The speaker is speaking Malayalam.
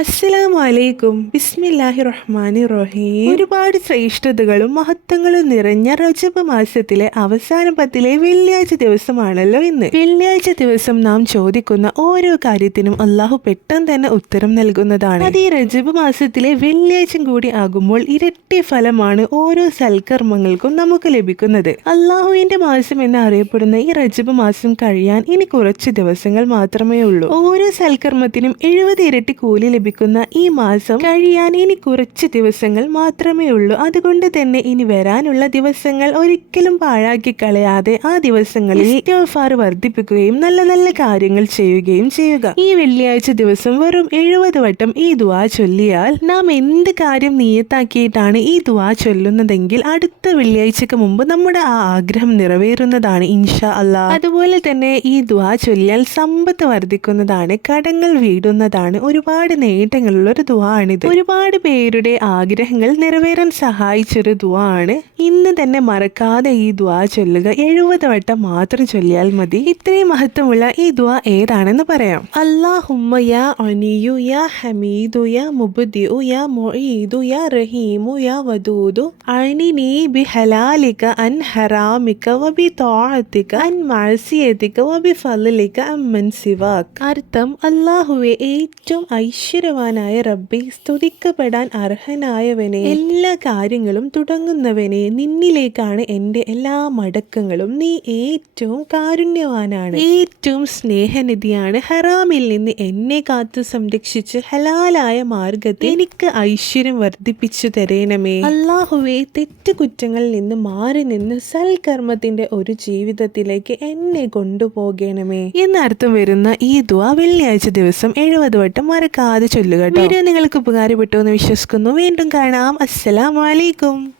അസ്സലാമു അലൈക്കും ബിസ്മില്ലാഹി റഹ്മാനി റഹീം ഒരുപാട് ശ്രേഷ്ഠതകളും മഹത്വങ്ങളും നിറഞ്ഞ റജബ് മാസത്തിലെ അവസാന പത്തിലെ വെള്ളിയാഴ്ച ദിവസമാണല്ലോ ഇന്ന്. വെള്ളിയാഴ്ച ദിവസം നാം ചോദിക്കുന്ന ഓരോ കാര്യത്തിനും അള്ളാഹു പെട്ടെന്ന് തന്നെ ഉത്തരം നൽകുന്നതാണ്. അത് ഈ റജബ് മാസത്തിലെ വെള്ളിയാഴ്ച കൂടി ആകുമ്പോൾ ഇരട്ടി ഫലമാണ് ഓരോ സൽക്കർമ്മങ്ങൾക്കും നമുക്ക് ലഭിക്കുന്നത്. അള്ളാഹുവിന്റെ മാസം എന്ന് അറിയപ്പെടുന്ന ഈ റജബ് മാസം കഴിയാൻ ഇനി കുറച്ച് ദിവസങ്ങൾ മാത്രമേ ഉള്ളൂ. ഓരോ സൽക്കർമ്മത്തിനും എഴുപത് ഇരട്ടി കൂലി ലഭിക്കുന്ന ഈ മാസം കഴിയാൻ ഇനി കുറച്ച് ദിവസങ്ങൾ മാത്രമേ ഉള്ളൂ. അതുകൊണ്ട് തന്നെ ഇനി വരാനുള്ള ദിവസങ്ങൾ ഒരിക്കലും പാഴാക്കി കളയാതെ ആ ദിവസങ്ങളിൽ ഓഫാർ വർദ്ധിപ്പിക്കുകയും നല്ല നല്ല കാര്യങ്ങൾ ചെയ്യുകയും ചെയ്യുക. ഈ വെള്ളിയാഴ്ച ദിവസം വെറും എഴുപത് വട്ടം ഈ ദുആ ചൊല്ലിയാൽ നാം എന്ത് കാര്യം നിയത്താക്കിയിട്ടാണ് ഈ ദുആ ചൊല്ലുന്നതെങ്കിൽ അടുത്ത വെള്ളിയാഴ്ചക്ക് മുമ്പ് നമ്മുടെ ആ ആഗ്രഹം നിറവേറുന്നതാണ് ഇൻഷാ അല്ലാ അതുപോലെ തന്നെ ഈ ദുആ ചൊല്ലിയാൽ സമ്പത്ത് വർദ്ധിക്കുന്നതാണ് കടങ്ങൾ വീടുന്നതാണ് ഒരുപാട് നേട്ടങ്ങളുള്ള ദുആ ആണിത് ഒരുപാട് പേരുടെ ആഗ്രഹങ്ങൾ നിറവേറാൻ സഹായിച്ചൊരു ദുആ ആണ് ഇന്ന് തന്നെ മറക്കാതെ ഈ ദുആ ചൊല്ലുക. എഴുപത് വട്ടം മാത്രം ചൊല്ലിയാൽ മതി. ഇത്രയും മഹത്വമുള്ള ഈ ദുആ ഏതാണെന്ന് പറയാം. അല്ലാഹുമ്മ യാ അനിയു യാ ഹമീദു യാ മുബ്ദിഉ യാ മുഈദു യാ റഹീമു യാ വദൂദു. ബി ഹലാലിക അൻ ഹറാമിക വബി തോഴത്തിക അൻ മഅസിയതിക വബി ഫലിക അമ്മൻ സിവാക്. അർത്ഥം അള്ളാഹുവെ ഏറ്റവും ഐശ്വര്യവാനായ റബ്ബി സ്തുതിക്കപ്പെടാൻ അർഹനായവനെ എല്ലാ കാര്യങ്ങളും തുടങ്ങുന്നവനെ നിന്നിലേക്കാണ് എന്റെ എല്ലാ മടക്കങ്ങളും. നീ ഏറ്റവും കാരുണ്യവാനാണ്. ഏറ്റവും സ്നേഹനിധിയാണ്. ഹറാമിൽ നിന്ന് എന്നെ കാത്തു സംരക്ഷിച്ച് ഹലാലായ മാർഗത്തിൽ എനിക്ക് ഐശ്വര്യം വർദ്ധിപ്പിച്ചു തരേണമേ. അള്ളാഹുവെ തെറ്റുകുറ്റങ്ങളിൽ നിന്ന് മാറി നിന്ന് സൽക്കർമ്മത്തിന്റെ ഒരു ജീവിതത്തിലേക്ക് എന്നെ കൊണ്ടുപോകണമേ. എന്നർത്ഥം വരുന്ന ഈ ദുആ വെള്ളിയാഴ്ച ദിവസം എഴുപത് വട്ടം മറക്കാതെ ചൊല്ലുക. വീഡിയോ നിങ്ങൾക്ക് ഉപകാരപ്പെട്ടു എന്ന് വിശ്വസിക്കുന്നു. വീണ്ടും കാണാം. അസ്സലാമു അലൈക്കും.